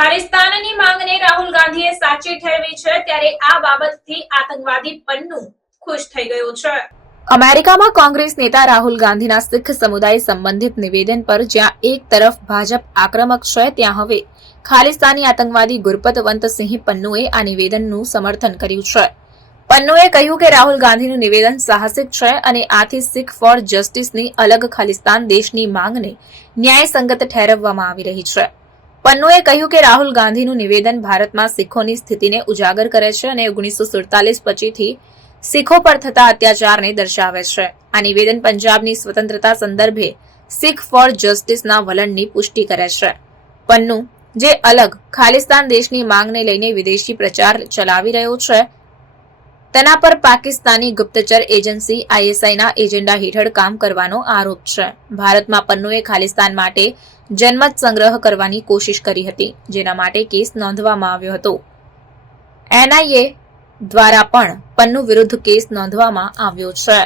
ખાલિસ્તાનની માંગને રાહુલ ગાંધીએ સાચી ઠેરવી છે, ત્યારે આ બાબતથી આતંકવાદી પન્નુ ખુશ થઈ ગયો છે. અમેરિકામાં કોંગ્રેસ નેતા રાહુલ ગાંધીના શીખ સમુદાય સંબંધિત નિવેદન પર જ્યાં એક તરફ ભાજપ આક્રમક છે, ત્યાં હવે ખાલિસ્તાની આતંકવાદી ગુરપતવંતસિંહ પન્નુએ આ નિવેદનનું સમર્થન કર્યું છે. પન્નુએ કહ્યું કે રાહુલ ગાંધીનું નિવેદન સાહસિક છે અને આથી શીખ ફોર જસ્ટિસની અલગ ખાલિસ્તાન દેશની માંગને ન્યાયસંગત ઠેરવવામાં આવી રહી છે. પન્નુએ કહ્યું કે રાહુલ ગાંધીનું નિવેદન ભારતમાં શીખોની સ્થિતિને ઉજાગર કરે છે અને ઓગણીસો સુડતાલીસ પછીથી શીખો પર થતા અત્યાચારને દર્શાવે છે. આ નિવેદન પંજાબની સ્વતંત્રતા સંદર્ભે શીખ ફોર જસ્ટિસના વલણની પુષ્ટિ કરે છે. પન્નુ, જે અલગ, ખાલિસ્તાન દેશની માંગને લઈને વિદેશી પ્રચાર ચલાવી રહ્યો છે તેના પર પાકિસ્તાની ગુપ્તચર એજન્સી આઈએસઆઈના એજન્ડા હેઠળ કામ કરવાનો આરોપ છે. ભારતમાં પન્નુએ ખાલિસ્તાન માટે જનમત સંગ્રહ કરવાની કોશિશ કરી હતી, જેના માટે કેસ નોંધવામાં આવ્યો હતો. એનઆઈએ દ્વારા પણ પન્નુ વિરુદ્ધ કેસ નોંધવામાં આવ્યો છે.